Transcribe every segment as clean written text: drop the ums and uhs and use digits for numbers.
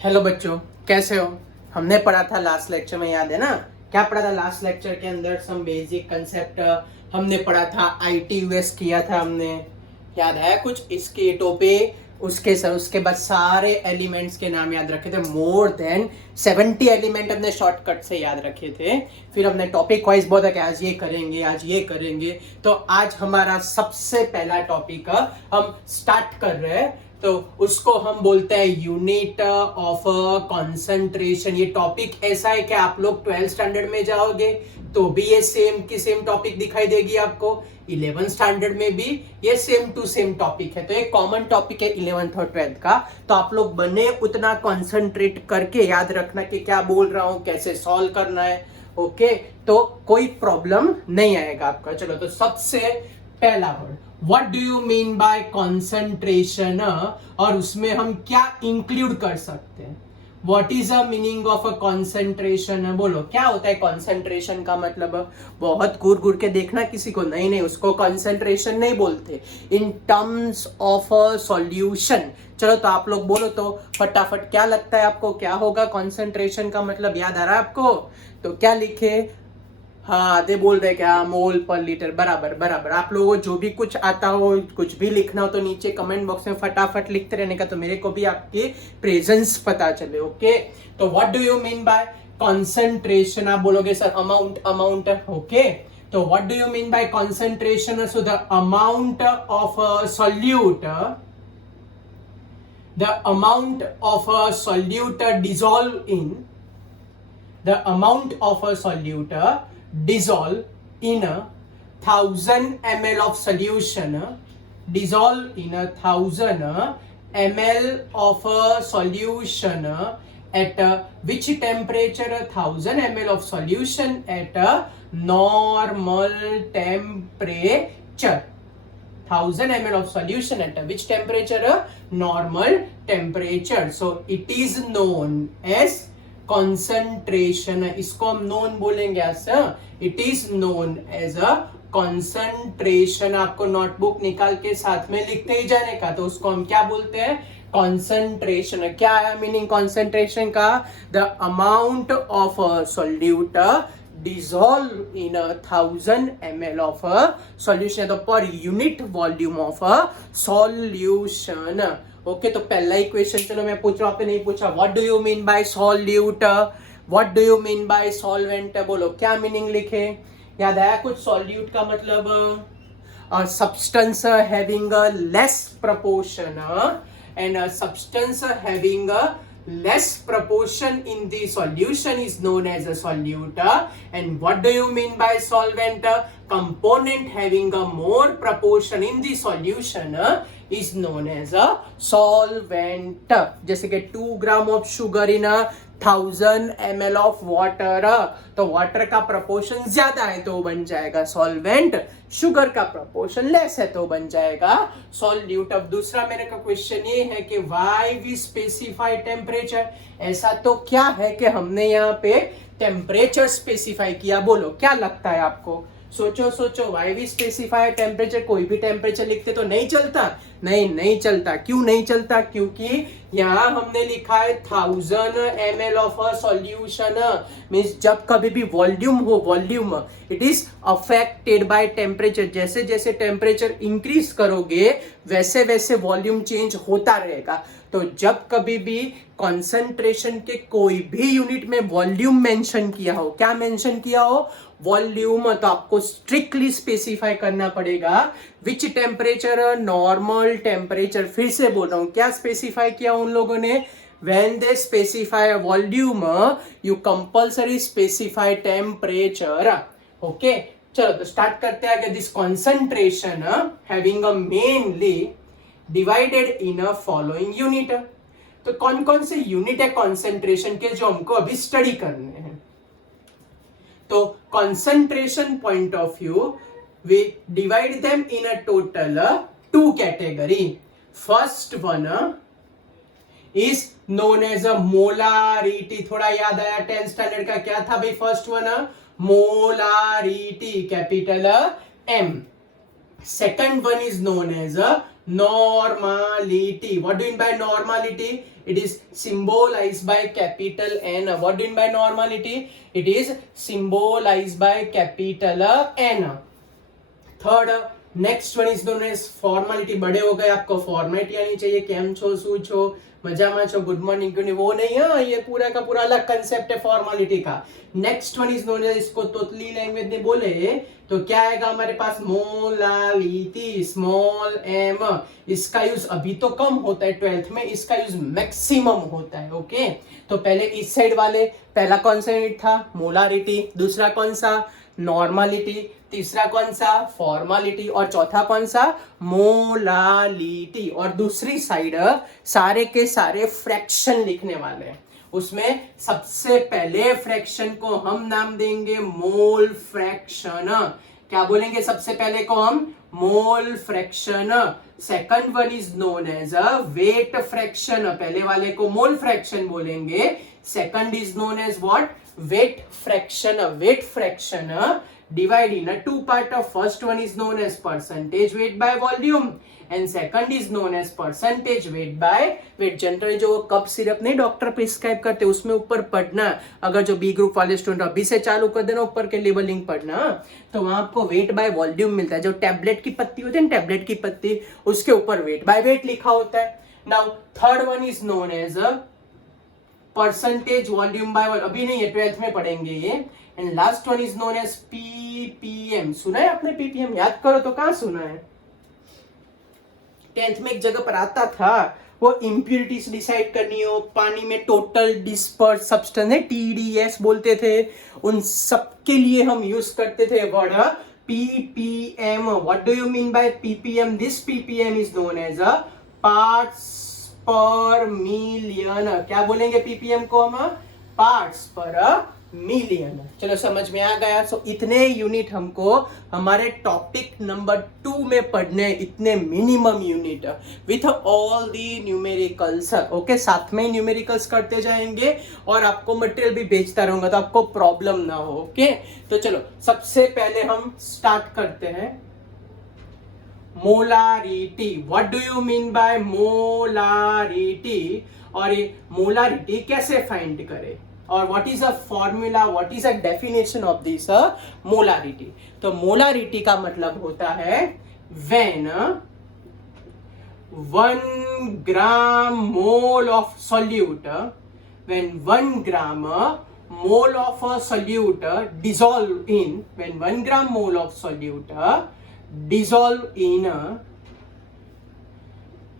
Hello बच्चों, कैसे हो। हमने पढ़ा था लास्ट लेक्चर में, याद है ना। क्या पढ़ा था लास्ट लेक्चर के अंदर? सम बेसिक कंसेप्ट हमने पढ़ा था। ITUS किया था हमने, याद आया कुछ इसके टॉपिक? उसके बाद सारे एलिमेंट्स के नाम याद रखे थे। मोर देन 70 एलिमेंट हमने शॉर्टकट से याद रखे थे। फिर हमने टॉपिक वाइज बोला कि आज ये करेंगे, आज ये करेंगे। तो आज हमारा सबसे पहला टॉपिक हम स्टार्ट कर रहे हैं, तो उसको हम बोलते हैं यूनिट ऑफ कंसंट्रेशन। ये टॉपिक ऐसा है कि आप लोग 12th स्टैंडर्ड में जाओगे तो भी ये सेम की सेम टॉपिक दिखाई देगी आपको। 11th स्टैंडर्ड में भी ये सेम टू सेम टॉपिक है, तो एक कॉमन टॉपिक है 11th और 12th का। तो आप लोग बने उतना कंसंट्रेट करके याद रखना कि क्या बोल रहा हूं, कैसे सॉल्व करना है। ओके, तो कोई प्रॉब्लम नहीं आएगा आपका। चलो, तो सबसे पहला word, what do you mean bye concentration, और उसमें हम क्या इंक्लूड कर सकते हैं। What is a meaning of a concentration, बोलो क्या होता है कंसंट्रेशन का मतलब। बहुत घूर घूर के देखना किसी को, नहीं नहीं उसको कंसंट्रेशन नहीं बोलते। इन टर्म्स ऑफ अ सॉल्यूशन। चलो, तो आप लोग बोलो तो फटाफट, क्या लगता है आपको क्या होगा कंसंट्रेशन का मतलब? याद आ रहा है आपको? तो क्या लिखे? हाँ, आधे बोल रहे क्या? मोल पर लीटर। बराबर बराबर। आप लोगों को जो भी कुछ आता हो, कुछ भी लिखना हो तो नीचे कमेंट बॉक्स में फटाफट लिखते रहने का, तो मेरे को भी आपके प्रेजेंस पता चले। ओके, तो what do you mean bye concentration? आप बोलोगे सर अमाउंट, अमाउंट। ओके, तो what do you mean bye concentration? So the amount of solute, the amount of a solute dissolve in, the amount of a solute dissolve in 1000 ml of solution, dissolve in 1000 ml of a solution at which temperature? 1000 ml of solution at a normal temperature. 1000 ml of solution at which temperature? Normal temperature. So it is known as concentration. इसको हम known बोलेंगे ऐसा। It is known as a concentration. आपको notebook निकाल के साथ में लिखते ही जाने का, तो उसको हम क्या बोलते हैं? concentration. क्या है मीनिंग concentration का? The amount of a solute dissolve in 1000 ml of a solution, तो per unit volume of a solution. Okay, तो पहला इक्वेशन चलो मैं पूछ रहा हूं, आपने नहीं पूछा। What do you mean bye solute, what do you mean bye solvent, बोलो क्या मीनिंग लिखे? याद आया कुछ? सॉल्यूट का मतलब substance having a less proportion, and a substance having a less proportion in the solution is known as a solute. And what do you mean by solvent? Component having a more proportion in the solution is known as a solvent. जैसे कि 2 gram of sugar in 1000 ml of water, तो water का proportion ज्यादा है तो बन जाएगा solvent, sugar का प्रपोर्शन लेस है तो बन जाएगा सॉल्यूट। अब दूसरा मेरे का क्वेश्चन ये है कि व्हाई वी स्पेसिफाई टेम्परेचर। ऐसा तो क्या है कि हमने यहाँ पे टेम्परेचर स्पेसिफाई किया, बोलो क्या लगता है आपको? सोचो सोचो, वाई वी स्पेसिफाई टेम्परेचर। कोई भी टेम्परेचर लिखते तो नहीं चलता? नहीं चलता। क्यों नहीं चलता? क्योंकि यहाँ हमने लिखा है 1000 ml of a solution. Means जब कभी भी वॉल्यूम हो, volume it is affected by temperature. जैसे जैसे टेम्परेचर इंक्रीज करोगे वैसे वैसे वॉल्यूम चेंज होता रहेगा। तो जब कभी भी कंसंट्रेशन के कोई भी यूनिट में वॉल्यूम मेंशन किया हो, क्या मेंशन किया हो? वॉल्यूम, तो आपको स्ट्रिक्टली स्पेसिफाई करना पड़ेगा विच टेम्परेचर? Normal temperature. फिर से बोल रहा हूं, क्या स्पेसिफाई किया उन लोगों ने? when they specify a volume you compulsory specify temperature. okay, चलो तो स्टार्ट करते हैं आगे। This concentration having a mainly divided in a following unit. तो कौन कौन से यूनिट है कंसंट्रेशन के जो हमको अभी स्टडी करने हैं? तो concentration point of view we divide them in a total 2 category. First one is known as a molarity. थोड़ा याद आया 10th स्टैंडर्ड का? क्या था भाई first one? Molarity, capital M। Second one is known as a normality. What do you mean by normality? It is symbolized by capital N. What do you mean by normality? It is symbolized by capital N. Third, next one is known as formality. बड़े हो गए, आपको format आनी चाहिए. केम छो, सू छो, मजामा छो, good morning, क्यों नहीं, वो नहीं है. ये पूरा का पूरा अलग कंसेप्ट है फॉर्मालिटी का. Next one is known as, इसको तोतली लैंग्वेज में बोले तो क्या आएगा हमारे पास, मोलालिटी, स्मॉल एम. इसका यूज अभी तो कम होता है 12th में, इसका यूज मैक्सिमम होता है. ओके, तो पहले इस साइड वाले, पहला कौन सा यूनिट था, मोलारिटी. दूसरा कौन सा, नॉर्मालिटी. तीसरा कौन सा, फॉर्मालिटी. और चौथा कौन सा, मोलालिटी. और दूसरी साइड सारे के सारे फ्रैक्शन लिखने वाले हैं. उसमें सबसे पहले फ्रैक्शन को हम नाम देंगे मोल फ्रैक्शन. क्या बोलेंगे सबसे पहले को हम, mole fraction. Second one is known as a weight fraction. पहले वाले को मोल फ्रैक्शन बोलेंगे. Second is known as what, weight fraction. Weight fraction divide in a two part. Of first one is known as percentage weight by volume and second is known as percentage weight by weight. Generally जो cup syrup नहीं doctor prescribe करते उसमें ऊपर पढ़ना. अगर जो B group वाले student अभी से चालू कर देना ऊपर के लेबलिंग पढ़ना, तो वहां आपको वेट बाय वॉल्यूम मिलता है. जो टैबलेट की पत्ती होती है ना, टैबलेट की पत्ती, उसके ऊपर वेट बाय वेट लिखा होता है. Now third one is known as percentage volume by, अभी नहीं है 12th में पढ़ेंगे ये. And last one is known as PPM. सुना है आपने पीपीएम, याद करो तो कहां सुना है, 10th में एक जगह पर आता था. वो इम्प्यूरिटीज डिसाइड करनी हो, पानी में टोटल डिस्पर्स सब्सटेंस है, टीडीएस बोलते थे, उन सब के लिए हम यूज करते थे word PPM. What do you mean by PPM? This PPM is known as a parts per million. क्या बोलेंगे पीपीएम को हम, पार्ट्स पर मिलियन. चलो समझ में आ गया. सो इतने यूनिट हमको हमारे टॉपिक नंबर 2 में पढ़ने, इतने minimum unit with all the numericals. Okay, साथ में न्यूमेरिकल्स करते जाएंगे और आपको मटेरियल भी भेजता रहूंगा तो आपको प्रॉब्लम ना हो. ओके, तो चलो सबसे पहले हम स्टार्ट करते हैं. Molarity. What do you mean bye molarity? और ये मोलारिटी कैसे फाइंड करें, और what is a formula, what is a definition of this molarity. तो मोलारिटी का मतलब होता है when 1 gram mole of solute, when 1 gram mole of a solute dissolve in, when 1 gram mole of solute dissolve in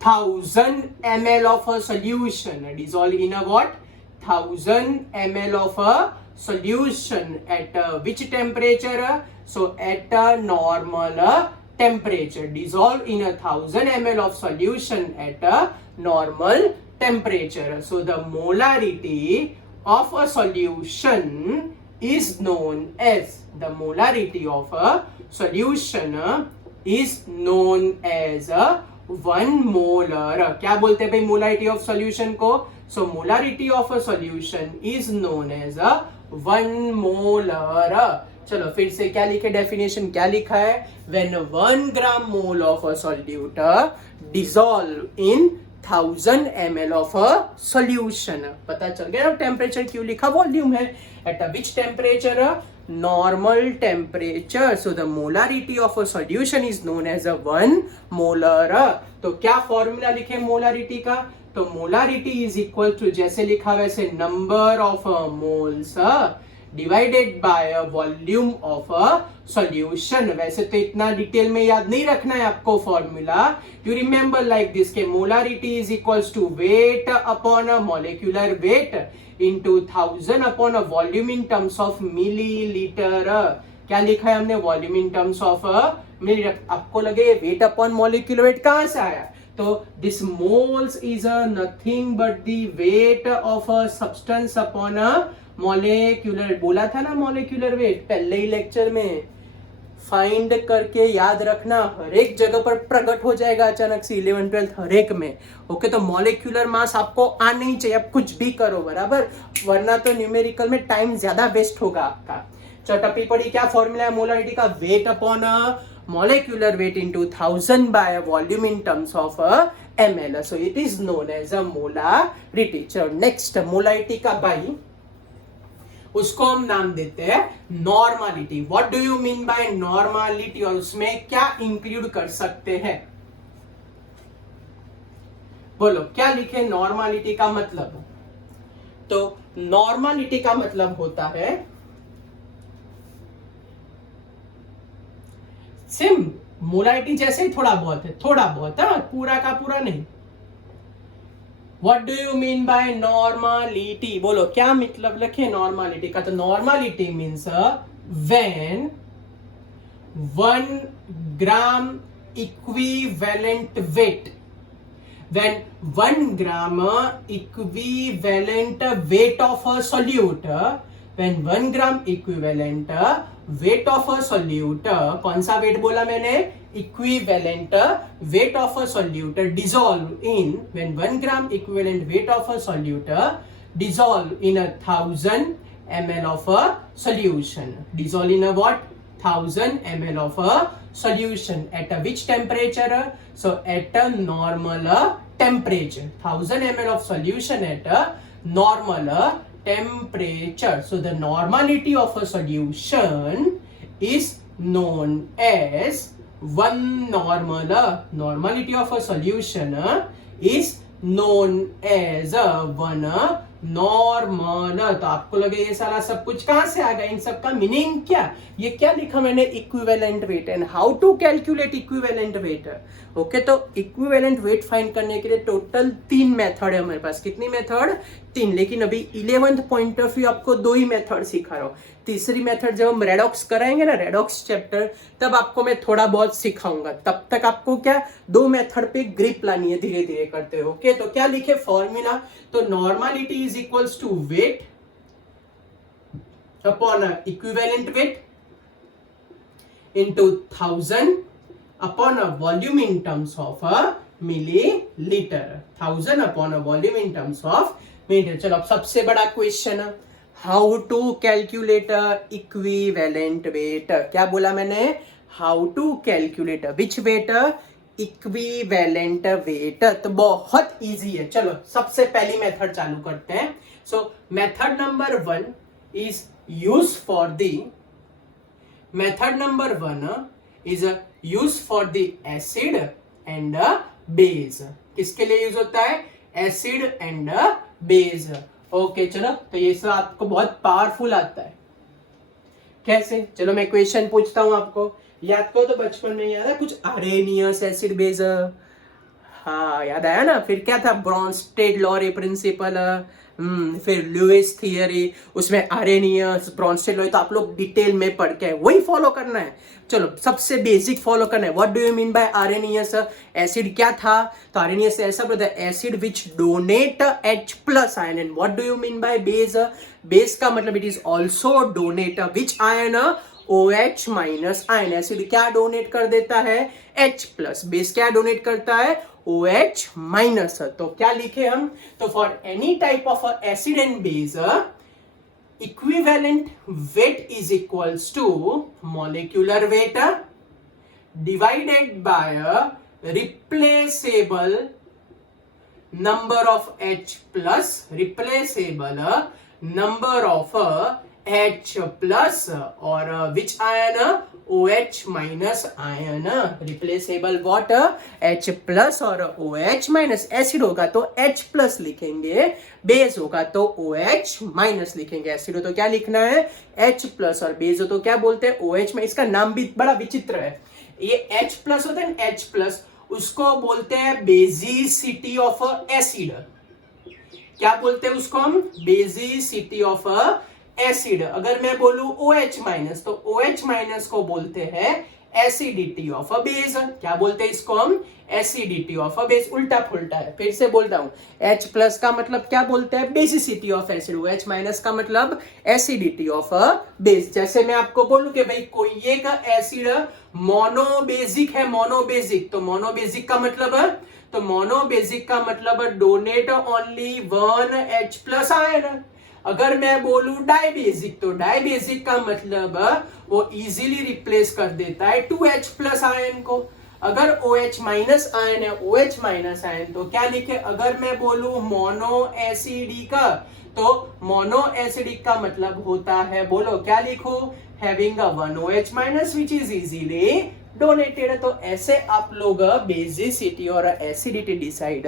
1000 ml of a solution, dissolve in a what, 1000 ml of a solution at which temperature? So at a normal temperature. Dissolve in 1000 ml of solution at a normal temperature. So the molarity of a solution is known as, the molarity of a solution is known as 1 molar. क्या बोलते हैं भाई molarity of solution को? So molarity of a solution is known as a 1 molar. चलो फिर से क्या लिखे, डेफिनेशन क्या लिखा है, when 1 gram mole of a solute dissolve in 1000 ml of a solution. पता चल गया ना टेम्परेचर क्यों लिखा, वॉल्यूम है. at which temperature? Normal temperature. So the molarity of a solution is known as a 1 molar. तो क्या फॉर्मूला लिखे मोलारिटी का? तो मोलारिटी इज इक्वल टू, जैसे लिखा वैसे, number of moles divided by volume of a solution. वैसे तो इतना डिटेल में याद नहीं रखना है आपको formula. You remember like this के molarity is equals to weight upon a molecular weight into 1000 upon a volume in terms of milliliter. क्या लिखा है हमने, volume in terms of millilitre. आपको लगे वेट अपॉन मॉलिक्यूलर वेट कहां से आया, तो this moles is nothing but the weight of a substance upon a molecular. बोला था ना मॉलिक्यूलर वेट पहले ही लेक्चर में. फाइंड करके याद रखना, हर एक जगह पर प्रकट हो जाएगा अचानक से 11th 12th हर एक में. ओके, तो मॉलिक्यूलर मास आपको आना ही चाहिए, आप कुछ भी करो बराबर, वरना तो न्यूमेरिकल में टाइम ज्यादा वेस्ट होगा आपका. चलो टप्पी पड़ी, क्या फॉर्मूला है मोलारिटी का, weight upon molecular weight into 1000 by a volume in terms of a ml. So it is known as a molarity. चलो नेक्स्ट मोलारिटी का भाई उसको हम नाम देते हैं normality. What do you mean bye normality और उसमें क्या इंक्लूड कर सकते हैं? बोलो क्या लिखे नॉर्मालिटी का मतलब? तो नॉर्मालिटी का मतलब होता है सेम मोलारिटी जैसे ही थोड़ा बहुत है, थोड़ा बहुत है, पूरा का पूरा नहीं. What do you mean by normality? बोलो क्या मतलब लिखे नॉर्मालिटी का? तो normality means when 1 gram equivalent weight, when 1 gram equivalent weight of a solute, when 1 gram equivalent weight of a solute, कौन सा weight बोला मैंने? Equivalent weight of a solute dissolve in, when 1 gram equivalent weight of a solute dissolve in 1000 ml of a solution. Dissolve in a what? 1000 ml of a solution. At a which temperature? So at a normal temperature. 1000 ml of solution at a normal temperature. So the normality of a solution is known as 1 normal. Normality of a solution is known as 1 normal. तो आपको लगे ये सारा सब कुछ कहां से आ गया? इन सब का मीनिंग क्या? ये क्या लिखा मैंने? Equivalent weight and how to calculate equivalent weight. Okay, तो इक्विवेलेंट वेट फाइंड करने के लिए टोटल 3 मेथड है हमारे पास. कितनी मेथड? 3. लेकिन अभी 11th पॉइंट ऑफ व्यू आपको 2 ही मेथड सिखा रहा हूं. तीसरी मेथड जब हम रेडॉक्स कराएंगे ना, रेडॉक्स चैप्टर, तब आपको मैं थोड़ा बहुत सिखाऊंगा. तब तक आपको क्या 2 मेथड पे ग्रिप लानी है धीरे धीरे करते हो. ओके, तो क्या लिखे फॉर्मूला? तो normality is equals to weight upon equivalent weight into 1000 upon a volume in terms of a milliliter. 1000 upon a volume in terms of milliliter. चलो अब सबसे बड़ा question, how to calculate equivalent weight. क्या बोला मैंने? How to calculate which weight? Equivalent weight. तो बहुत easy है. चलो सबसे पहली मेथड चालू करते हैं. सो method number 1 is use for the Method number 1 is used for the acid and base. किसके लिए यूज होता है? Acid and base. ओके, चलो तो ये सब आपको बहुत पावरफुल आता है. कैसे? चलो मैं क्वेश्चन पूछता हूं आपको. याद करो तो बचपन में याद है कुछ अरेनियस एसिड बेस. हाँ याद आया ना. फिर क्या था? ब्रॉन्स्टेड लॉरे प्रिंसिपल, फिर लुइस थियरी, उसमें अरेनियस ब्रॉन्स्टेड लॉ. तो आप लोग डिटेल में पढ़ के वही फॉलो करना है. चलो सबसे बेसिक फॉलो करना है. What do you mean bye Arrhenius acid? क्या था? तो अरेनियस ऐसा बोलता है acid which donate H+ ion. And what do you mean by base? Base का मतलब it is also donate which ion? OH- ion. Acid क्या डोनेट कर देता है? H+. बेस क्या डोनेट करता है? OH-. तो क्या लिखे हम? तो for any type of acid and base equivalent weight is equals to molecular weight divided by replaceable number of H+, replaceable number of H+ or which ion? OH- ion. Replaceable what? H+ और OH-. Acid होगा तो H+ लिखेंगे, base होगा तो OH- लिखेंगे. Acid हो तो क्या लिखना है? H+ और बेस हो तो क्या बोलते हैं? OH-. इसका नाम भी बड़ा विचित्र है. ये H+ होता है H+, उसको बोलते हैं बेसिसिटी ऑफ एसिड. क्या बोलते हैं उसको हम? Basicity of acid. अगर मैं बोलूं OH- तो OH- को बोलते हैं एसिडिटी ऑफ अ बेस. क्या बोलते हैं इसको हम? Acidity of a base. उल्टा फुल्टा है. फिर से बोलता हूं. H+ का मतलब क्या बोलते हैं? Basicity of acid. OH- का मतलब एसिडिटी ऑफ अ बेस. जैसे मैं आपको बोलूं कि भाई कोई एक एसिड मोनोबेसिक है, मोनोबेसिक, तो मोनोबेसिक का मतलब है, तो मोनोबेसिक का मतलब डोनेट ओनली 1 H+ आयन. अगर मैं बोलूं डायबेसिक, तो डायबेसिक का मतलब वो इजीली रिप्लेस कर देता है 2H प्लस आयन को। अगर OH माइनस आयन है, OH माइनस आयन, तो क्या लिखे? अगर मैं बोलूं मोनो एसिडिक, तो मोनो एसिडिक का मतलब होता है, बोलो क्या लिखो? Having a 1OH minus which is easily donated. तो ऐसे आप लोग बेसिसिटी और एसिडिटी डिसाइड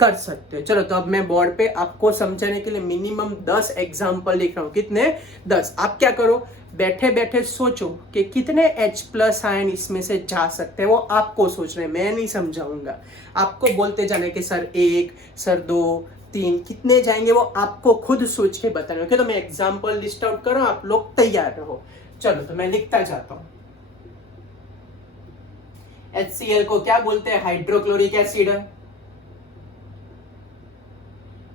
कर सकते हो। चलो, तो अब मैं बोर्ड पे आपको समझाने के लिए मिनिमम 10 एग्जांपल लिख रहा हूं। कितने? 10। आप क्या करो, बैठे बैठे सोचो कि कितने H प्लस आयन इसमें से जा सकते हैं, वो आपको सोचना है, मैं नहीं समझाऊंगा। आपको बोलते जाने के सर 1, सर 2, 3 कितने जाएंगे वो आपको खुद सोच के बताना। ओके, तो मैं एग्जांपल लिस्ट आउट कर रहा हूं, आप लोग तैयार रहो। चलो, तो मैं लिखता जाता हूं। HCl को क्या बोलते हैं? Hydrochloric acid.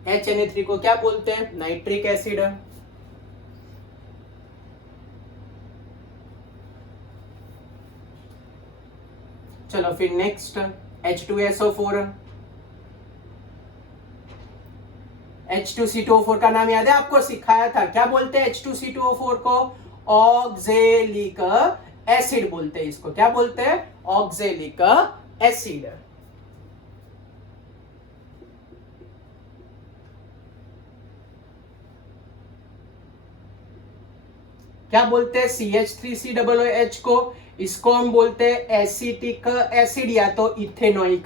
HNA3 को क्या बोलते हैं? Nitric acid. चलो फिर नेक्स्ट H2SO4। H2C2O4 का नाम याद है? आपको सिखाया था, क्या बोलते हैं H2C2O4 को? ऑक्जेलिक एसिड बोलते हैं इसको। क्या बोलते हैं? Oxalic acid. क्या बोलते हैं? CH3COOH को, इसको हम बोलते हैं एसिटिक एसिड या तो इथेनोइक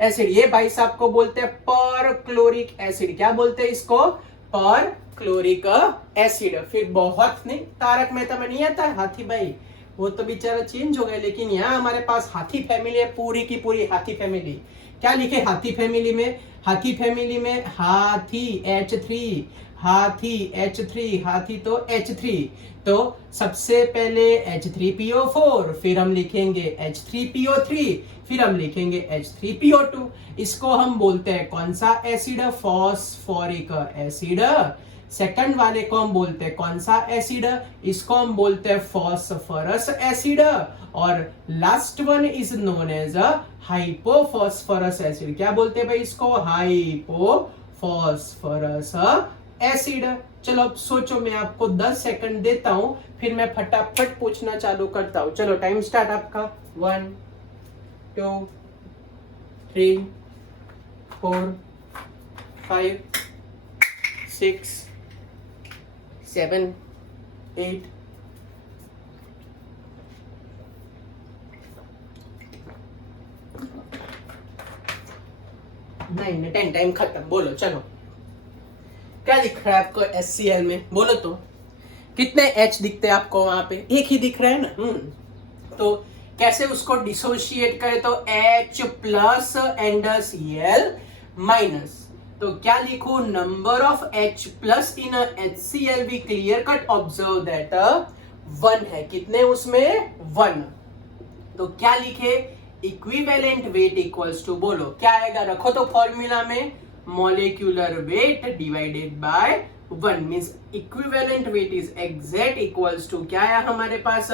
एसिड। ये भाई साहब को बोलते हैं पर क्लोरिक एसिड। क्या बोलते हैं इसको? पर क्लोरिक एसिड। फिर बहुत नहीं, तारक मेहता में नहीं आता हाथी भाई, वो तो बेचारा चेंज हो गए, लेकिन यहाँ हमारे पास हाथी फैमिली है, पूरी की पूरी हाथी फैमिली। क्या लिखे हाथी फैमिली में? हाथी फैमिली में हाथी H3, हाथी H3, हाथी तो H3। तो सबसे पहले H3PO4, फिर हम लिखेंगे H3PO3, फिर हम लिखेंगे H3PO2। इसको हम बोलते हैं कौन सा एसिड? Phosphoric acid. सेकंड वाले को हम बोलते हैं कौन सा एसिड? इसको हम बोलते हैं फॉस्फोरस एसिड। और last one is known as hypophosphorous acid. क्या बोलते हैं भाई इसको? Hypophosphorous acid. चलो अब सोचो, मैं आपको 10 सेकंड देता हूं, फिर मैं फटाफट पूछना चालू करता हूं। चलो टाइम स्टार्ट आपका। 1 2 3 4 5 6 7 8 9 10। टाइम खत्म। बोलो चलो, क्या दिख रहा है आपको HCl में? बोलो तो कितने H दिखते हैं आपको? वहां पे एक ही दिख रहा है ना। तो कैसे उसको डिसोशिएट करें? तो H plus and Cl minus. तो क्या लिखो? Number of H plus in HCl we clear cut observe that 1 है। कितने उसमें? 1। तो क्या लिखे? इक्विवेलेंट वेट इक्वल्स टू, बोलो क्या आएगा? रखो तो फॉर्मूला में, molecular weight divided by 1 means equivalent weight is exact equals to क्या है हमारे पास?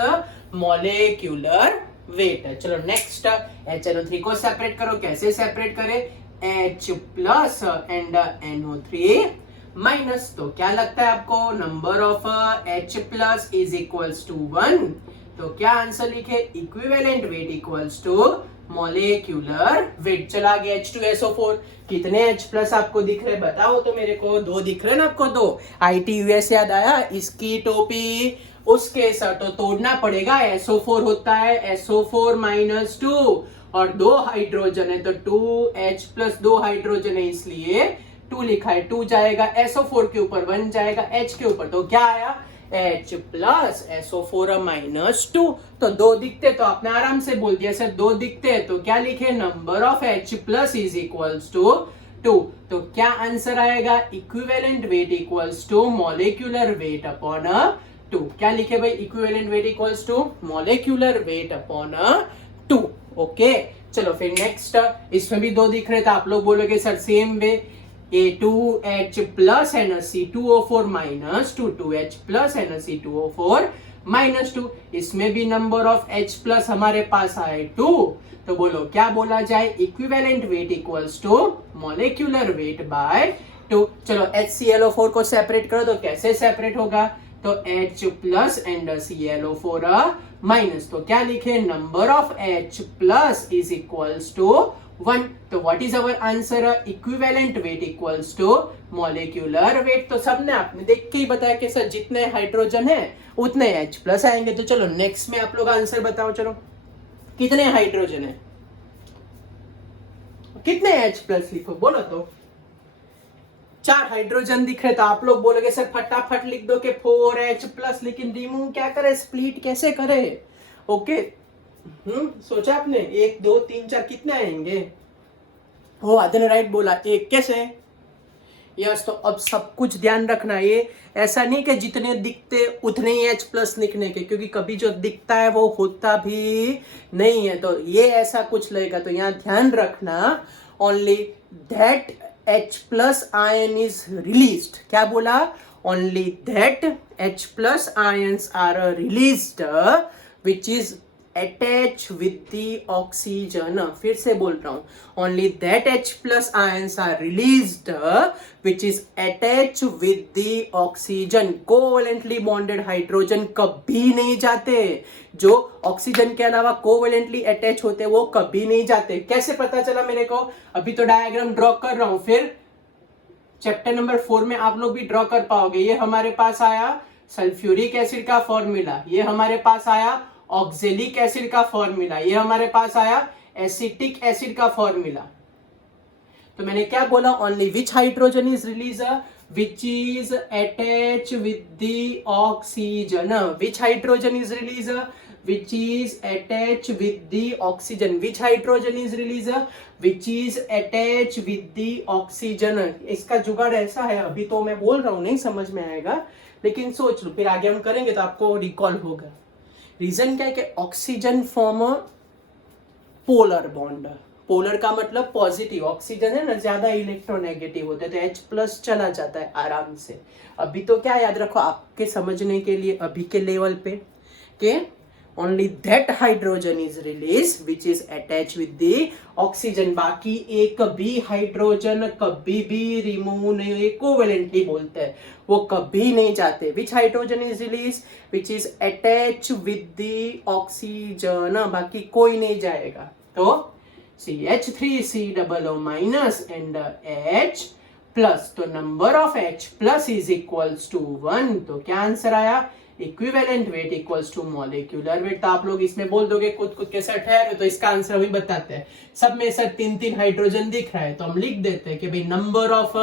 molecular weight। चलो नेक्स्ट HNO3 को सेपरेट करो। कैसे सेपरेट करें? H plus and NO3 minus. तो क्या लगता है आपको? Number of H plus is equals to 1। तो क्या आंसर लिखे? Equivalent weight equals to molecular weight. चला गया H2SO4। कितने H प्लस आपको दिख रहे? बताओ तो मेरे को। 2 दिख रहे ना आपको? 2। ITUS याद आया? इसकी टोपी उसके साथ तो तोड़ना पड़ेगा। SO4 होता है SO4 माइनस 2 और 2 हाइड्रोजन है तो 2H प्लस 2 हाइड्रोजन है, इसलिए 2 लिखा है। 2 जाएगा SO4 के ऊपर, 1 जाएगा H के ऊपर। तो क्या आया? H plus SO4 minus 2। तो 2 दिखते तो आपने आराम से बोल दिया सर 2 दिखते हैं, तो क्या लिखे? Number of H plus is equals to 2। तो क्या आंसर आएगा? Equivalent weight equals to molecular weight upon 2। क्या लिखे भाई? Equivalent weight equals to molecular weight upon 2। Okay, चलो फिर नेक्स्ट। इसमें भी 2 दिख रहे थे। आप लोग बोलोगे sir same way, A2H plus NaC2O4 minus 2, 2H plus NaC2O4 minus 2। इसमें भी नंबर ऑफ H प्लस हमारे पास आए 2। तो बोलो क्या बोला जाए? Equivalent weight equals to molecular weight by 2। चलो HClO4 को सेपरेट करो। तो कैसे सेपरेट होगा? तो H plus and ClO4 minus, तो क्या लिखे, number of H plus is equals to 1. तो what is our answer, equivalent weight equals to molecular weight. तो सबने आपने देख के ही बताया कि सर जितने हाइड्रोजन है उतने H प्लस आएंगे. तो चलो नेक्स्ट में आप लोग आंसर बताओ. चलो कितने हाइड्रोजन है, कितने H प्लस लिखो, बोलो. तो 4 हाइड्रोजन दिख रहे, तो आप लोग बोलोगे सर फटाफट लिख दो कि 4H प्लस, लेकिन रिमूव क्या करे, स्प्लिट कैसे करे. ओके, सोचा आपने 1 2 3 4 कितने आएंगे. हो आधे ने राइट बोला, 1 कैसे. यस, तो अब सब कुछ ध्यान रखना, ये ऐसा नहीं कि जितने दिखते उतने ही H प्लस लिखने के, क्योंकि कभी जो दिखता है वो होता भी नहीं है. तो ये ऐसा कुछ लगेगा, तो यहाँ ध्यान रखना, only that H plus ion is released. क्या बोला, only that H plus ions are released which is attach with the oxygen. फिर से बोल रहा हूं, only that H plus ions are released which is attached with the oxygen. covalently bonded hydrogen कभी नहीं जाते, जो ऑक्सीजन के अलावा कोवेलेंटली अटैच होते वो कभी नहीं जाते. कैसे पता चला मेरे को, अभी तो डायग्राम ड्रॉ कर रहा हूं, फिर चैप्टर नंबर 4 में आप लोग भी ड्रॉ कर पाओगे. ये हमारे पास आया सल्फ्यूरिक एसिड का फॉर्मूला, ये हमारे पास आया ऑक्जेलिक एसिड का फॉर्मूला, ये हमारे पास आया एसिटिक एसिड का फॉर्मूला. तो मैंने क्या बोला, only which hydrogen is release, which is attach with the oxygen. Which hydrogen is release, which is attach with the oxygen. Which hydrogen is release, which is attach with the oxygen. इसका जुगाड़ ऐसा है, अभी तो मैं बोल रहा हूं नहीं समझ में आएगा, लेकिन सोच लो, फिर आगे हम करेंगे तो आपको रिकॉल होगा. रीजन क्या है कि oxygen form polar bond. Polar का मतलब पॉजिटिव, ऑक्सीजन है ना ज्यादा इलेक्ट्रोनेगेटिव होते हैं, तो H प्लस चला जाता है आराम से. अभी तो क्या याद रखो आपके समझने के लिए, अभी के लेवल पे, के only that hydrogen is release which is attach with the oxygen. बाकी एक भी हाइड्रोजन कभी भी रिमूव नहीं, कोवेलेंटली बोलते हैं, वो कभी नहीं जाते. Which hydrogen is release which is attach with the oxygen, बाकी कोई नहीं जाएगा. तो CH3COO minus and H plus, तो number of H plus is equals to 1. तो क्या आंसर आया, equivalent weight equals to molecular weight. तो आप लोग इसमें बोल दोगे खुद के सर ठहरे, तो इसका आंसर अभी बताते हैं. सब में सर 3 हाइड्रोजन दिख रहा है, तो हम लिख देते हैं कि भाई number of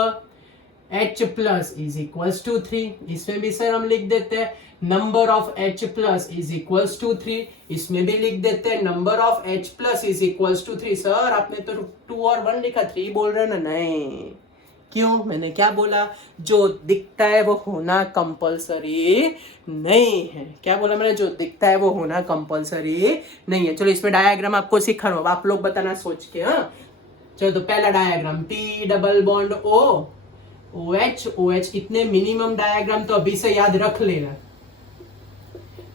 H plus is equals to 3. इसमें भी सर हम लिख देते हैं number of H plus is equals to 3. इसमें भी लिख देते हैं number of H plus is equals to 3. Sir आपने तो 2 और 1 लिखा, 3 बोल रहे हैं ना. नहीं, क्यों, मैंने क्या बोला, जो दिखता है वो होना कंपलसरी नहीं है. क्या बोला मैंने, जो दिखता है वो होना कंपलसरी नहीं है. चलो इसमें डायग्राम आपको सिखा रहा हूं, आप लोग बताना सोच के. हाँ चलो, तो पहला diagram P double bond O OH OH, इतने मिनिमम डायग्राम तो अभी से याद रख लेना.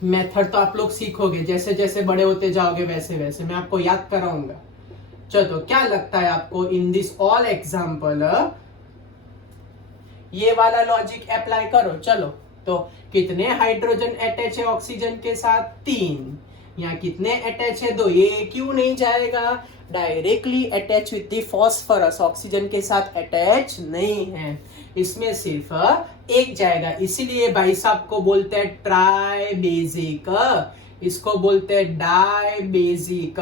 मेथड तो आप लोग सीखोगे, जैसे जैसे बड़े होते जाओगे वैसे वैसे मैं आपको याद कराऊंगा. चलो, तो क्या लगता है आपको, इन दिस ऑल एग्जाम्पल ये वाला लॉजिक अप्लाई करो. चलो, तो कितने हाइड्रोजन अटैच है ऑक्सीजन के साथ, 3. यहाँ कितने अटैच है, 2. ये क्यों नहीं जाएगा, directly attach with the phosphorus, oxygen के साथ अटैच नहीं है, इसमें सिर्फ 1 जाएगा. इसीलिए भाई साहब को बोलते हैं ट्राइबेजिक, इसको बोलते हैं डाइबेजिक,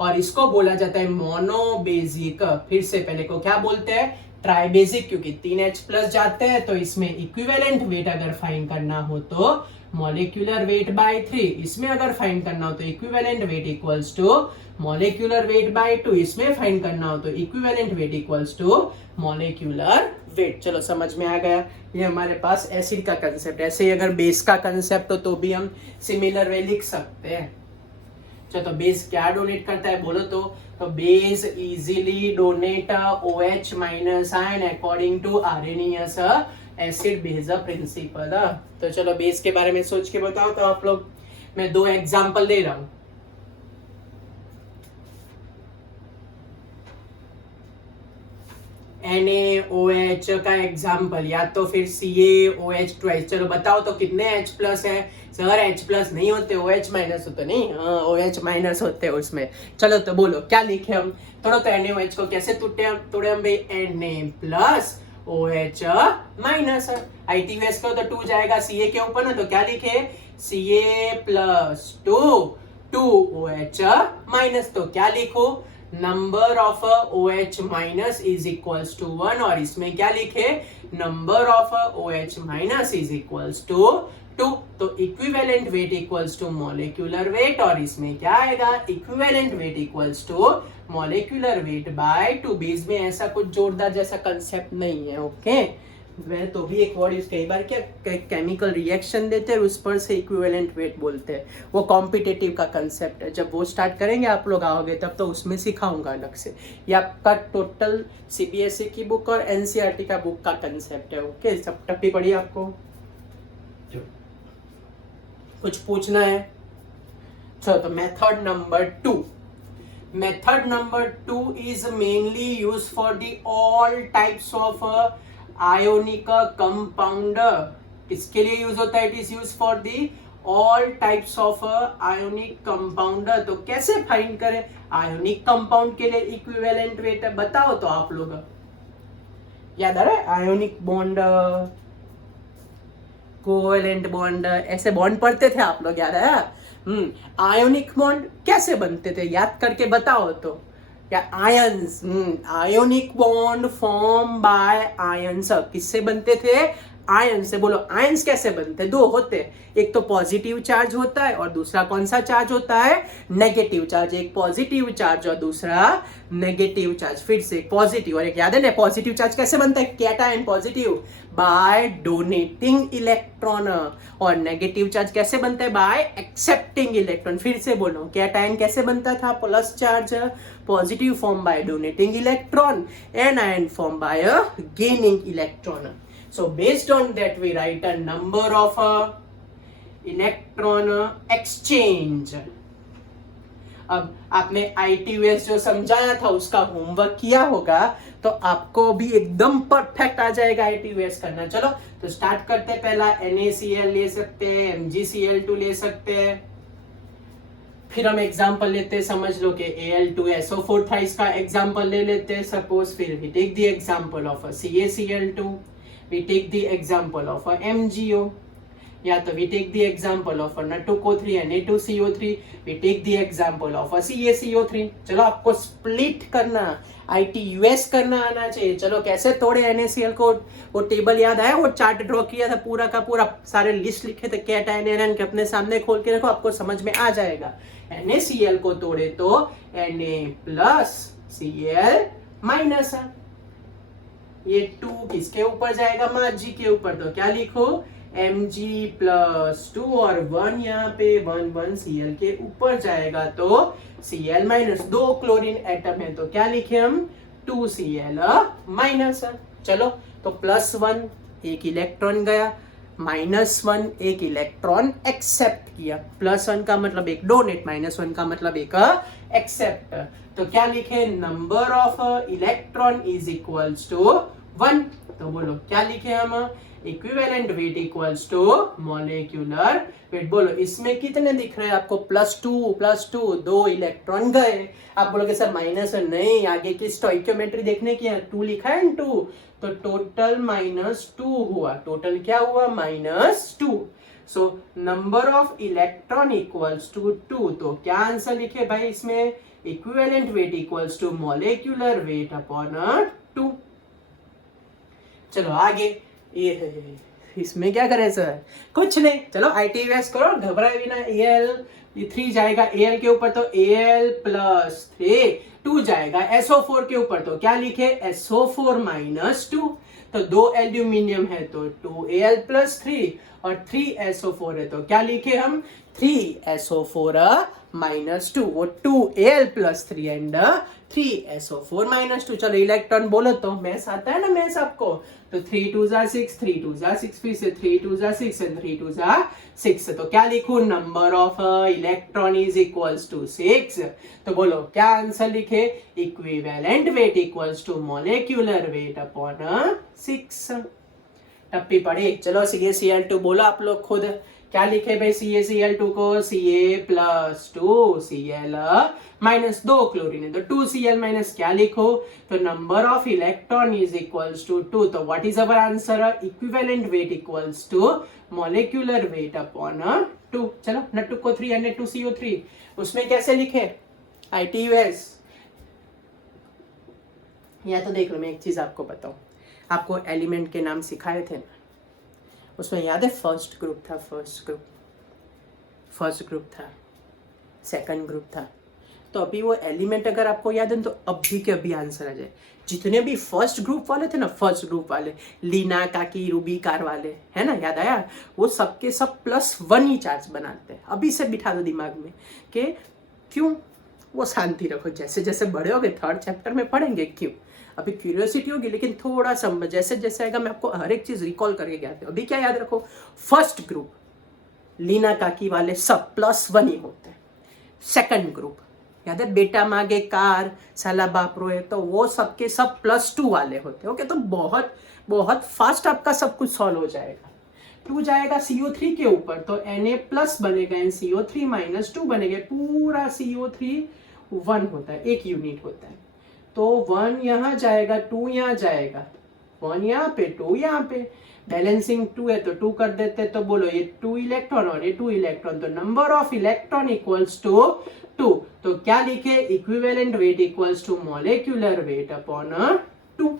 और इसको बोला जाता है मोनोबेजिक. फिर से पहले को क्या बोलते हैं, ट्राइबेजिक, क्योंकि 3 H प्लस जाते हैं. तो इसमें इक्विवेलेंट वेट अगर फाइंड करना हो तो मॉलिक्यूलर वेट बाय 3. इसमें अगर फाइंड करना हो तो equivalent weight equals to molecular weight by 2. इसमें फाइंड करना हो तो equivalent weight equals to molecular weight. चलो समझ में आ गया. ये हमारे पास एसिड का कंसेप्ट. ऐसे ही अगर बेस का कंसेप्ट हो तो भी हम सिमिलर वे लिख सकते हैं. चलो, तो बेस क्या डोनेट करता है बोलो तो base easily donate OH minus ion according to Arrhenius acid base principle. तो चलो बेस के बारे में सोच के बताओ. तो आप लोग, मैं 2 एग्जांपल दे रहा हूं. NaOH का एग्जाम्पल, या तो फिर CaOH ट्वाइस। चलो बताओ तो कितने H प्लस है सर? H प्लस नहीं होते, OH माइनस होते। नहीं, हाँ OH माइनस होते हैं उसमें। चलो तो बोलो क्या लिखे हम? तोड़ो तो NaOH को कैसे तोड़े हम भाई? Na plus OH minus. ITVS को तो 2 जाएगा Ca के ऊपर ना, तो क्या लिखे? Ca plus 2 OH minus. तो क्या लिखो? Number of OH minus is equals to 1, और इसमें क्या लिखे? Number of OH minus is equals to 2। तो equivalent weight equals to molecular weight, और इसमें क्या आएगा? Equivalent weight equals to molecular weight by 2। बीच में ऐसा कुछ जोरदार जैसा कंसेप्ट नहीं है, ओके? वह तो भी एक वर्ड यूज, कई बार क्या केमिकल रिएक्शन देते हैं उस पर से इक्विवेलेंट वेट बोलते हैं, वो कॉम्पिटिटिव का कंसेप्ट है। जब वो स्टार्ट करेंगे आप लोग आओगे तब तो उसमें सिखाऊंगा अलग से। ये आपका टोटल CBSE की बुक और NCERT का बुक का कंसेप्ट है, ओके? सब टप्पी पड़ी आपको? कुछ पूछना है? चलो तो method number 2। Method number 2 is mainly used for the all types of ionic compound. किसके लिए यूज होता है? It is use for the all types of ionic compound. तो कैसे फाइंड करें आयोनिक कंपाउंड के लिए इक्विवेलेंट वेट? बताओ तो आप लोग। याद आ रहा है? आयोनिक बॉन्ड, कोवेलेंट बॉन्ड, ऐसे बॉन्ड पढ़ते थे आप लोग, याद है? आयोनिक बॉन्ड कैसे बनते थे? याद करके बताओ तो। क्या? Ions. Ionic bond form by ions. किससे बनते थे? आयन से। बोलो आयंस कैसे बनते? 2 होते, एक तो पॉजिटिव चार्ज होता है और दूसरा कौन सा चार्ज होता है? Negative charge. एक पॉजिटिव चार्ज और दूसरा नेगेटिव चार्ज। फिर से पॉजिटिव और एक, याद है ना? पॉजिटिव चार्ज कैसे बनता है? Cation positive by donating electron, और नेगेटिव चार्ज कैसे बनता है? By accepting electron. फिर से बोलो, कैटायन कैसे बनता था? Plus charge, positive form by donating electron, anion form by gaining electron. So based on that we write a number of electron exchange. अब आपने ITVS जो समझाया था उसका होमवर्क किया होगा तो आपको भी एकदम परफेक्ट आ जाएगा ITVS करना. चलो तो स्टार्ट करते हैं. पहला NaCl ले सकते हैं, MgCl2 ले सकते हैं. फिर हम एग्जाम्पल लेते हैं, समझ लो कि Al2SO4 था, इसका एग्जाम्पल ले लेते हैं सपोज. फिर we take the example of CaCl2, we take the example of MgO, या तो we take the example of Na2CO3 Na2CO3, we take the example of CaCO3. चलो आपको स्प्लिट करना, ITUS करना आना चाहिए. चलो कैसे तोड़े NaCl को, वो टेबल याद आया? वो चार्ट ड्रॉ किया था पूरा का पूरा, सारे लिस्ट लिखे थे कैटायन एनायन के, अपने सामने खोल के रखो, आपको समझ में आ जाएगा. NaCl को तोड़े तो Na प्लस Cl माइनस. ये 2 किसके ऊपर जाएगा? Mg के ऊपर. तो क्या लिखो? Mg प्लस 2 और 1 यहाँ पे 1 Cl के ऊपर जाएगा तो Cl माइनस. 2 क्लोरीन एटम है तो क्या लिखे हम? 2 Cl माइनस. चलो तो +1 एक इलेक्ट्रॉन गया, -1 एक इलेक्ट्रॉन एक्सेप्ट किया. +1 का मतलब एक डोनेट, -1 का मतलब एक एक्सेप्ट. तो क्या लिखे? Number of electron is equals to 1. तो बोलो क्या लिखे हम? Equivalent weight equals to molecular weight. बोलो इसमें कितने दिख रहे हैं आपको? +2 2 इलेक्ट्रॉन गए. आप बोलोगे सर माइनस नहीं, आगे की स्टोइकियोमेट्री देखने की है, 2 लिखा है 2, तो टोटल -2 हुआ. टोटल क्या हुआ? -2. So number of electron equals to 2. तो क्या आंसर लिखे भाई इसमें? Equivalent weight equals to molecular weight upon 2. चलो आगे. ये इसमें क्या करें सर? कुछ नहीं, चलो ITVS करो, घबराए बिना. Al3 जाएगा Al के ऊपर तो Al प्लस 2 जाएगा SO4 के ऊपर. तो क्या लिखे? SO4 minus 2. तो 2 एल्यूमिनियम है तो 2Al प्लस 3 और 3 SO4 है तो क्या लिखे हम? 3 SO4 -2, वो 2Al + 3 एंड 3SO4 -2। चलो इलेक्ट्रॉन बोलो तो मैथ्स आता है ना मैथ्स आपको, तो 3 2 6, 3 2 6, फिर से 3 2 6 एंड 3 2 6। तो क्या लिखूं, number of electron is equals to 6। तो बोलो क्या आंसर लिखे, equivalent weight equals to molecular weight upon 6। टप्पी पड़ी। चलो CaCl2 बोलो आप लोग खुद, क्या लिखे भाई CaCl2 को, Ca+2 Cl -2 क्लोरीन है, तो 2Cl माइनस क्या लिखो, तो number of electron is equals to 2। तो what is our answer, equivalent weight equals to molecular weight upon 2। चलो न2 को 3 और 2 CO3, उसमें कैसे लिखे, ITUS। या तो देख लो, मैं एक चीज आपको बताऊं, आपको एलिमेंट के नाम सिखाए थे ना, उसमें याद है फर्स्ट ग्रुप था, फर्स्ट ग्रुप था, सेकंड ग्रुप था। तो अभी वो एलिमेंट अगर आपको याद है तो अभी के अभी आंसर आ जाए। जितने भी फर्स्ट ग्रुप वाले थे ना, फर्स्ट ग्रुप वाले, लीना काकी रूबी कार वाले, है ना, याद आया, वो सबके सब +1 ही चार्ज बनाते हैं। अभी से बिठा दो दिमाग में कि क्यों, वो शांति रखो, जैसे जैसे बड़े होगे 3rd चैप्टर में पढ़ेंगे क्यों। अभी क्यूरियोसिटी होगी, लेकिन थोड़ा समझ, जैसे जैसे आएगा मैं आपको हर एक चीज रिकॉल करके गया था। अभी क्या याद रखो, फर्स्ट ग्रुप लीना काकी वाले सब +1 ही होते हैं। सेकंड ग्रुप याद है, बेटा मांगे कार साला बाप रोए, तो वो सबके सब +2 वाले होते हैं। ओके, तो बहुत बहुत फास्ट आपका सब कुछ सॉल्व हो जाएगा। 2 जाएगा CO3 के ऊपर, तो Na+ बनेगा एंड CO3 -2 बनेगा। पूरा CO3 1 होता है, 1 यूनिट होता है। तो 1 यहाँ जाएगा, 2 यहाँ जाएगा, 1 यहाँ पे, 2 यहाँ पे, बैलेंसिंग 2 है तो 2 कर देते। तो बोलो ये 2 इलेक्ट्रॉन और ये 2 इलेक्ट्रॉन, तो number of electron equals to 2। तो क्या लिखे, equivalent weight equals to molecular weight upon 2।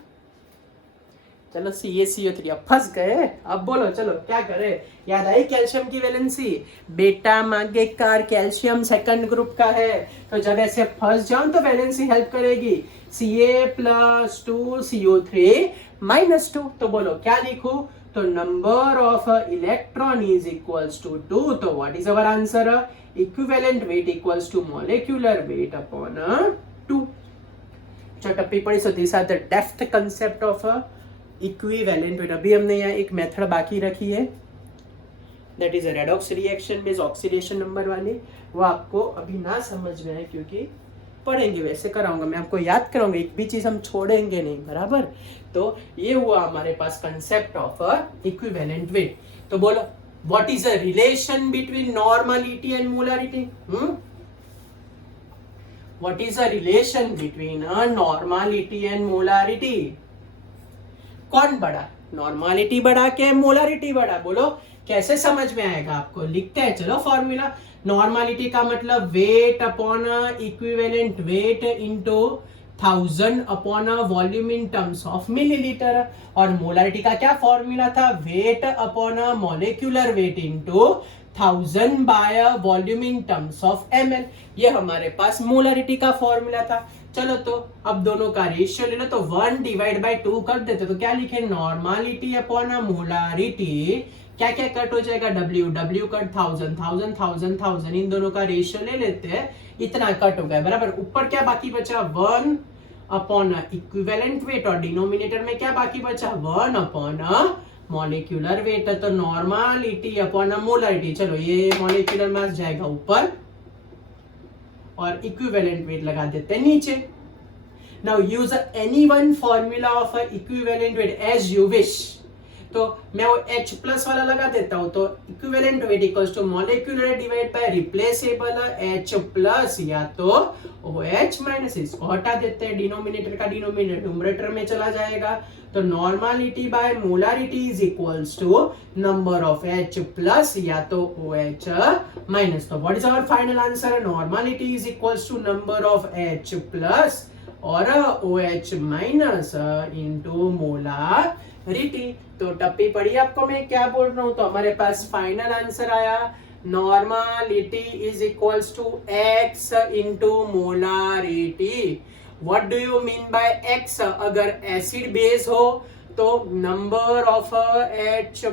चलो CaCO3, अब फंस गए, अब बोलो चलो क्या करें। याद आई कैल्शियम की वैलेंसी, बेटा मांगे कार, कैल्शियम सेकंड ग्रुप का है, तो जब ऐसे फंस जाओ तो वैलेंसी हेल्प करेगी, Ca+2 CO3 -2। तो बोलो क्या लिखूं, तो number of electron is equals to 2। तो what is our answer, equivalent weight equals to molecular weight upon 2। टप्पी पड़ी। So this are the depth concept of equivalent weight. अभी हमने यहाँ एक मेथड बाकी रखी है, that is redox reaction based oxidation number वाली। वो आपको अभी ना समझ में आए क्योंकि पढ़ेंगे, वैसे कराऊंगा मैं, आपको याद कराऊंगा, एक भी चीज हम छोड़ेंगे नहीं, बराबर। तो ये हुआ हमारे पास कंसेप्ट ऑफ इक्विवेलेंट वेट। तो बोलो what is the relation between normality and molarity. What is the relation between normality and molarity. कौन बड़ा, नॉर्मलिटी बड़ा के मोलारिटी बड़ा, बोलो कैसे समझ में आएगा आपको। लिखते हैं चलो फॉर्मूला। नॉर्मलिटी का मतलब wait upon equivalent weight into 1000 upon volume in terms of millilitre, और मोलारिटी का क्या फॉर्मूला था, wait upon molecular weight into 1000 by volume in terms of ml। ये हमारे पास मोलारिटी का फॉर्मूला था। चलो तो अब दोनों का रेशियो ले लो, तो 1/2 कर देते, तो क्या लिखे, नॉर्मलिटी अपॉन मोलारिटी, क्या क्या कट हो जाएगा, W कट 1000, इन दोनों का रेशियो ले लेते हैं, इतना कट हो गया, बराबर। ऊपर क्या बाकी बचा, 1 अपॉन इक्विवेलेंट वेट, और डिनोमिनेटर में क्या बाकी बचा, 1 अपॉन मॉलिक्यूलर वेट। तो नॉर्मलिटी अपॉन मोलारिटी, चलो ये मॉलिक्यूलर मास जाएगा ऊपर और इक्विवेलेंट वेट लगा देते हैं नीचे। Now use any one formula of equivalent weight as you wish. तो मैं वो H+ वाला लगा देता हूं, तो equivalent weight equals to molecular divide by replaceable H+, या तो OH माइनस, इसको हटा देते हैं, डिनोमिनेटर का डिनोमिनेटर न्यूमरेटर में चला जाएगा। तो normality by molarity is equals to number of H+ या तो OH माइनस। तो what is our final answer, normality is equals to number of H+ और OH माइनस इनटू मोलारिटी। तो टप्पी पड़ी आपको मैं क्या बोल रहा हूं, तो हमारे पास फाइनल आंसर आया, normality is equals to X into molarity. What do you mean by X, अगर एसिड बेस हो तो नंबर ऑफ H+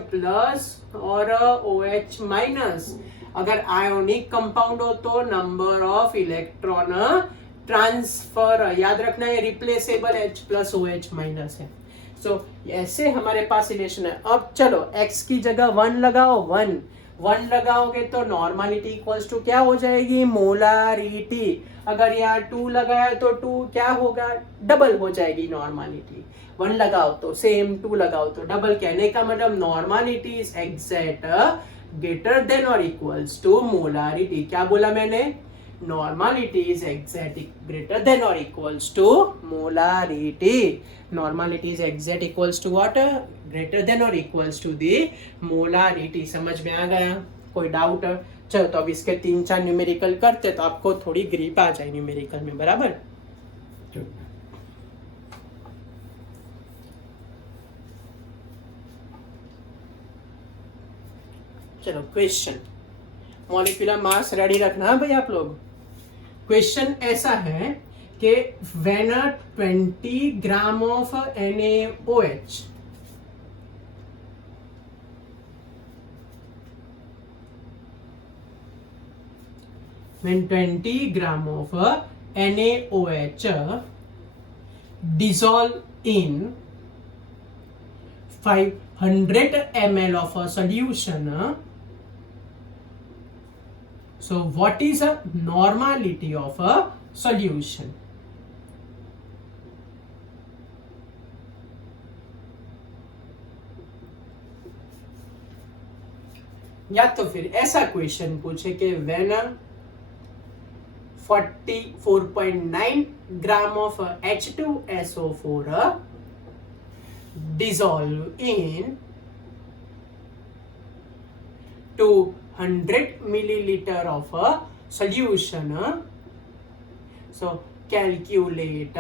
और OH माइनस, अगर आयोनिक कंपाउंड हो तो नंबर ऑफ इलेक्ट्रॉन ट्रांसफर, याद रखना ये रिप्लेसेबल H+OH- है। सो ऐसे हमारे पास रिलेशन है। अब चलो x की जगह 1 लगाओ, 1 लगाओगे तो नॉर्मालिटी इक्वल्स टू क्या हो जाएगी, मोलारिटी। अगर यहाँ 2 लगाया तो 2 क्या होगा, डबल हो जाएगी नॉर्मालिटी। 1 लगाओ तो सेम, 2 लगाओ तो डबल। कहने का मतलब normality is exact greater than और इक्वल्स टू मोलारिटी। क्या बोला मैंने, normality is exact greater than or equals to molarity. Normality is exact equals to what, greater than or equals to the molarity। समझ में आ गया, कोई डाउट? चलो तो अब इसके 3-4 न्यूमेरिकल करते तो आपको थोड़ी ग्रिप आ जाए न्यूमेरिकल में, बराबर। चलो क्वेश्चन, मॉलिक्यूलर मास रेडी रखना भाई आप लोग। क्वेश्चन ऐसा है कि when 20 gram of NaOH when 20 gram of NaOH dissolve in 500 ml of a solution, so what is a normality of a solution? या तो फिर ऐसा क्वेश्चन पूछे कि when 44.9 gram of H2SO4 dissolve in 200 milliliter of a solution, so calculate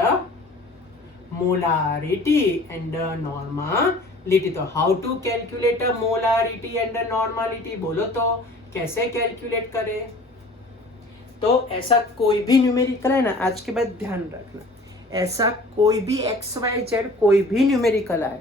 molarity and normality। तो how to calculate a molarity and a normality, बोलो तो कैसे कैलकुलेट करें? तो ऐसा कोई भी न्यूमेरिकल है ना, आज के बाद ध्यान रखना, ऐसा कोई भी XYZ कोई भी न्यूमेरिकल आए,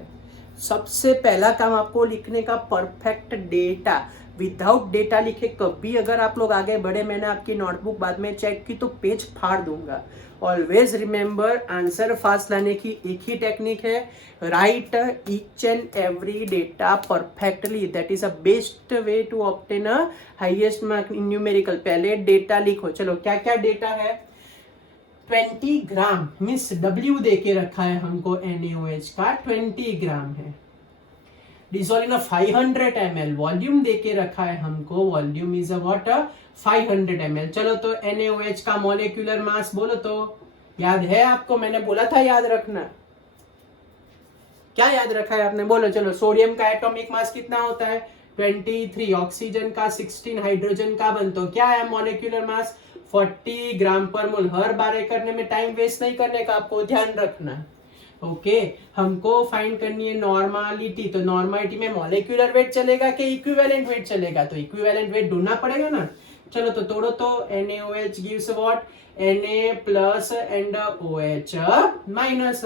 सबसे पहला काम आपको लिखने का परफेक्ट डेटा। विदाउट डेटा लिखे कभी अगर आप लोग आगे बढ़े, मैंने आपकी नोटबुक बाद में चेक की तो पेज फाड़ दूंगा। ऑलवेज रिमेंबर, आंसर फास्ट लाने की एक ही टेक्निक है, write each and every data perfectly, that is a best way to obtain a highest mark in numerical. पहले डेटा लिखो। चलो क्या क्या डेटा है, 20 ग्राम मीन्स W दे के रखा है हमको, NaOH का 20 ग्राम है। डिसॉल्व इन 500 ml, वॉल्यूम देके रखा है हमको, volume is a what, 500 ml। चलो तो NaOH का मॉलिक्यूलर मास बोलो तो, याद है आपको, मैंने बोला था याद रखना। क्या याद रखा है आपने, बोलो। चलो सोडियम का एटॉमिक मास कितना होता है, 23, ऑक्सीजन का 16, हाइड्रोजन का 1, तो क्या है मॉलिक्यूलर मास 40 ग्राम पर मोल। हर बार करने में टाइम वेस्ट नहीं करने का, आपको ध्यान रखना। ओके हमको फाइंड करनी है नॉर्मालिटी, तो नॉर्मालिटी में मॉलिक्यूलर वेट चलेगा कि इक्विवेलेंट वेट चलेगा, तो इक्विवेलेंट वेट ढूंढना पड़ेगा ना। चलो तो तोड़ो तो, NaOH gives what, Na plus and OH minus,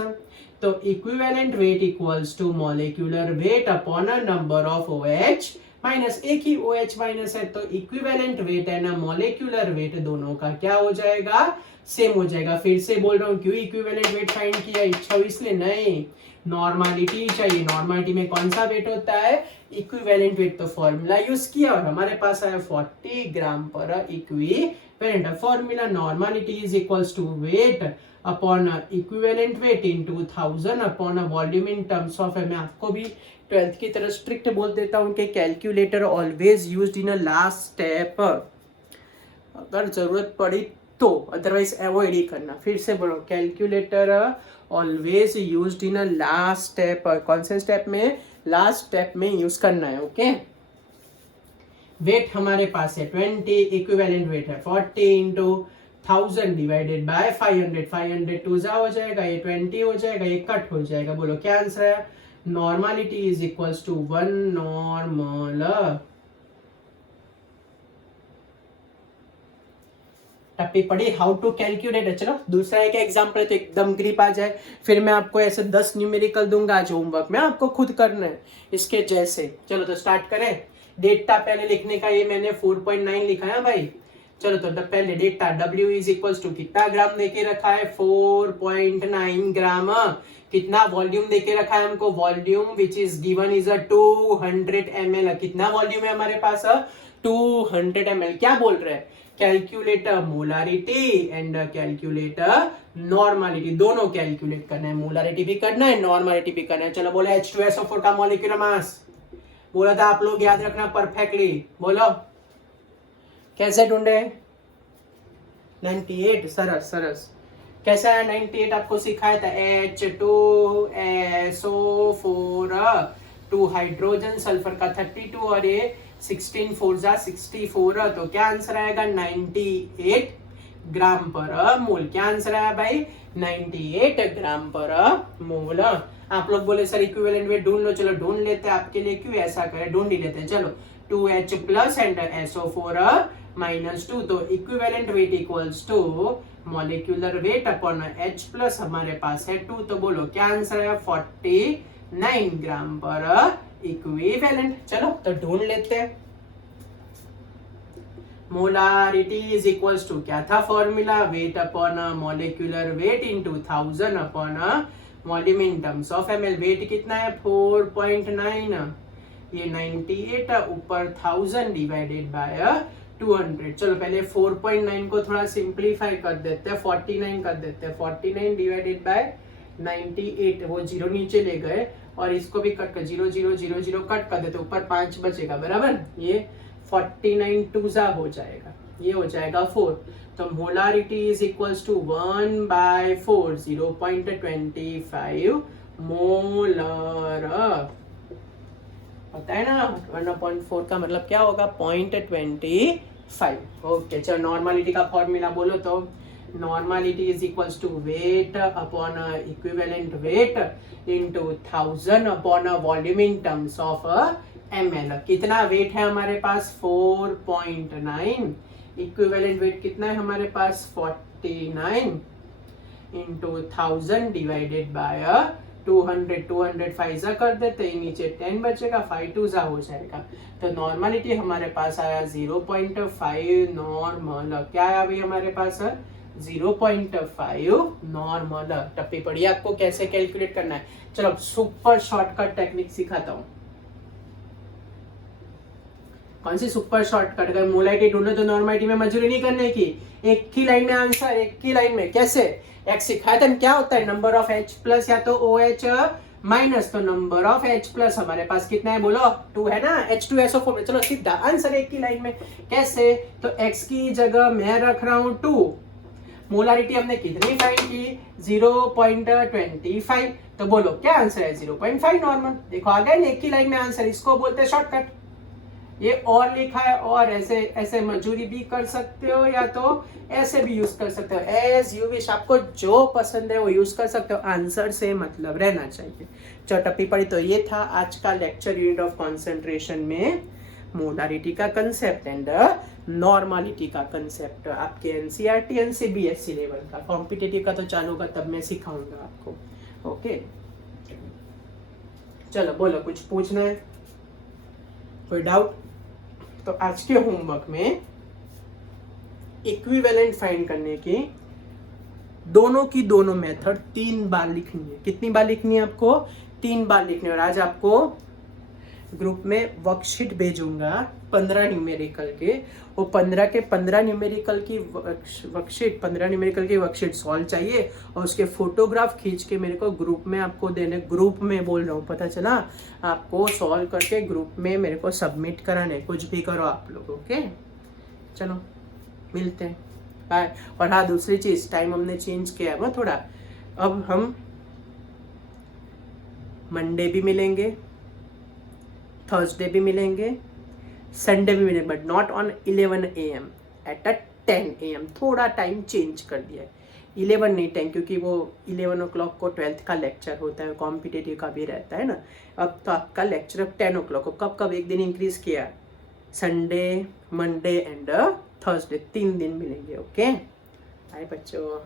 तो equivalent weight equals to molecular weight upon a number of OH minus. एक ही OH माइनस है तो इक्विवेलेंट वेट है ना मॉलिक्यूलर वेट, दोनों का क्या हो जाएगा, सेम हो जाएगा। फिर से बोल रहा हूँ, क्यों इक्विवेलेंट वेट फाइंड किया, इच्छा इसलिए नहीं, नॉर्मालिटी चाहिए। नॉर्मालिटी में कौन सा वेट होता है, इक्विवेलेंट वेट, तो फॉर्मूला यूज किया और हमारे पास आया 40 ग्राम पर equivalent. Formula normality is equals to weight upon equivalent weight into 1000 upon volume in terms of. मैं आपको भी 12th की तरह स्ट्रिक्ट बोल देता हूँ कि calculator always used in a last step, अगर जरूरत पड़ी तो, अदरवाइज अवॉइड ही करना। फिर से बोलो, calculator always used in a last step, कौन से स्टेप में, लास्ट स्टेप में यूज करना है। ओके वेट हमारे पास है 20, इक्विवेलेंट वेट है 40 इंटू 1000 डिवाइडेड बाय 500, 500 2 जा हो जाएगा, ये 20 हो जाएगा, ये कट हो जाएगा। बोलो क्या आंसर है, normality is equals to 1 normal. टप्पी पड़ी, हाउ टू कैलकुलेट। चलो दूसरा एक एग्जांपल है तो एकदम ग्रिप आ जाए, फिर मैं आपको ऐसे 10 न्यूमेरिकल दूंगा आज होमवर्क में, आपको खुद करना है इसके जैसे। चलो तो स्टार्ट करें। डेटा पहले लिखने का, ये मैंने 4.9 लिखा है भाई। चलो तो पहले data W is equal to कितना ग्राम देके रखा है, 4.9 ग्राम। कितना वॉल्यूम देके रखा है हमको, volume which is given is a 200 ml। कितना वॉल्यूम है हमारे पास, 200 ml। क्या बोल रहे हैं, calculate molarity and calculate normality, दोनों कैलकुलेट करना है, मोलारिटी भी करना है, नॉर्मालिटी भी करना है। चलो बोलो H2SO4 का मॉलिक्यूलर मास, बोला था आप लोग याद रखना परफेक्टली, बोलो कैसे ढूंढे, 98। सरस सरस, कैसा है 98 आपको सिखाया था, H2SO4, 2 हाइड्रोजन, सल्फर का 32 और ये 16 4 जा 64। तो क्या आंसर आएगा, 98 ग्राम पर मोल। क्या आंसर आया भाई, 98 ग्राम पर मोल। आप लोग बोले सर इक्विवेलेंट वेट ढूंढ लो, चलो ढूंढ लेते हैं, आपके लिए क्यों ऐसा करें, ढूंढ ही लेते हैं। चलो 2H प्लस एंड SO4 -2, तो equivalent weight equals to molecular weight upon H plus हमारे पास है 2, तो बोलो क्या आंसर है, 49 ग्राम पर इक्विवेलेंट। चलो तो ढूंढ लेते हैं। मोलारिटी इज इक्वल्स टू क्या था formula, weight upon molecular weight into 1000 upon volume in terms of ml। Weight कितना है, 4.9, ये 98 ऊपर 1000 डिवाइडेड बाय 200। चलो पहले 4.9 को थोड़ा सिंप्लीफाई कर देते हैं, 49 कर देते हैं। 49 डिवाइडेड बाय 98, वो जीरो नीचे ले गए और इसको भी कट कर 0 0 0 0 कट कर देते, ऊपर 5 बचेगा बराबर। ये 49 2 हो जाएगा, ये हो जाएगा 4। तो molarity is equals to 1/4, 0.25 molar. होता है ना, 1/4 का मतलब क्या होगा, 0.25। ओके चलो नॉर्मालिटी का फॉर्मूला बोलो तो, normality is equals to weight upon equivalent weight into 1000 upon volume in terms of ml। कितना वेट है हमारे पास, 4.9, इक्विवेलेंट वेट कितना है हमारे पास, 49 इंटू 1000 डिवाइडेड बाय 200, 200 5 कर देते हैं, नीचे 10 बचेगा, 5 2 हो जाएगा। तो नॉर्मलिटी हमारे पास आया 0.5 नॉर्मल। क्या आया अभी हमारे पास, 0.5 नॉर्मल। टप्पी पढ़िए आपको कैसे कैलकुलेट करना है। चलो सुपर शॉर्टकट टेक्निक सिखाता हूँ। कौन सी सुपर शॉर्टकट, अगर मोलारिटी ढूंढो तो नॉर्मलिटी में मजूरी नहीं करने की, एक ही लाइन में आंसर, एक ही लाइन में। कैसे, एक्स सिखाया था क्या होता है, नंबर ऑफ H प्लस या तो OH माइनस, तो नंबर ऑफ H प्लस हमारे पास कितना है बोलो, 2 है ना, H2SO4 में। चलो सीधा आंसर एक ही लाइन में। कैसे, तो x की जगह मैं रख रहा हूँ 2, मोलारिटी हमने कितनी फाइंड की, 0.25, तो बोलो क्या आंसर है, 0.5 नॉर्मल। देखो आ गया एक ही लाइन में आंसर, इसको बोलते हैं शॉर्टकट। ये और लिखा है, और ऐसे ऐसे मजूरी भी कर सकते हो या तो ऐसे भी यूज कर सकते हो, एज यू विश, आपको जो पसंद है वो यूज कर सकते हो, आंसर से मतलब रहना चाहिए। चौटप्पी पढ़ी। तो ये था आज का लेक्चर यूनिट ऑफ कंसंट्रेशन में मोलारिटी का कंसेप्ट एंड नॉर्मलिटी का कंसेप्ट। आपके एनसीईआरटी एंड सीबीएसई लेवल का, कॉम्पिटिटिव का तो चालू होगा तब मैं सिखाऊंगा आपको। ओके चलो बोलो, कुछ पूछना है, कोई डाउट? तो आज के होमवर्क में इक्विवेलेंट फाइंड करने की दोनों की दोनों मेथड 3 बार लिखनी है। कितनी बार लिखनी है आपको, 3 बार लिखनी है। और आज आपको ग्रुप में वर्कशीट भेजूंगा 15 न्यूमेरिकल के, वो 15 के 15 न्यूमेरिकल की वर्कशीट, 15 न्यूमेरिकल की वर्कशीट सॉल्व चाहिए और उसके फोटोग्राफ खींच के मेरे को ग्रुप में आपको देने, ग्रुप में बोल रहा हूँ, पता चला, आपको सॉल्व करके ग्रुप में मेरे को सबमिट कराने। कुछ भी करो आप लोग, ओके चलो मिलते हैं, बाय। और हाँ दूसरी चीज, टाइम हमने चेंज किया है वो थोड़ा, अब हम मंडे भी मिलेंगे, थर्सडे भी मिलेंगे, संडे भी मिलेंगे, but not on 11 AM, at 10 AM। थोड़ा टाइम चेंज कर दिया है, 11 नहीं 10, क्योंकि वो 11 o'clock को 12th का लेक्चर होता है, कॉम्पिटिटिव का भी रहता है ना। अब तो आपका लेक्चर अब 10 o'clock को, कब कब एक दिन इंक्रीज किया, संडे, मंडे एंड थर्सडे, 3 दिन मिलेंगे। ओके बाय बच्चों।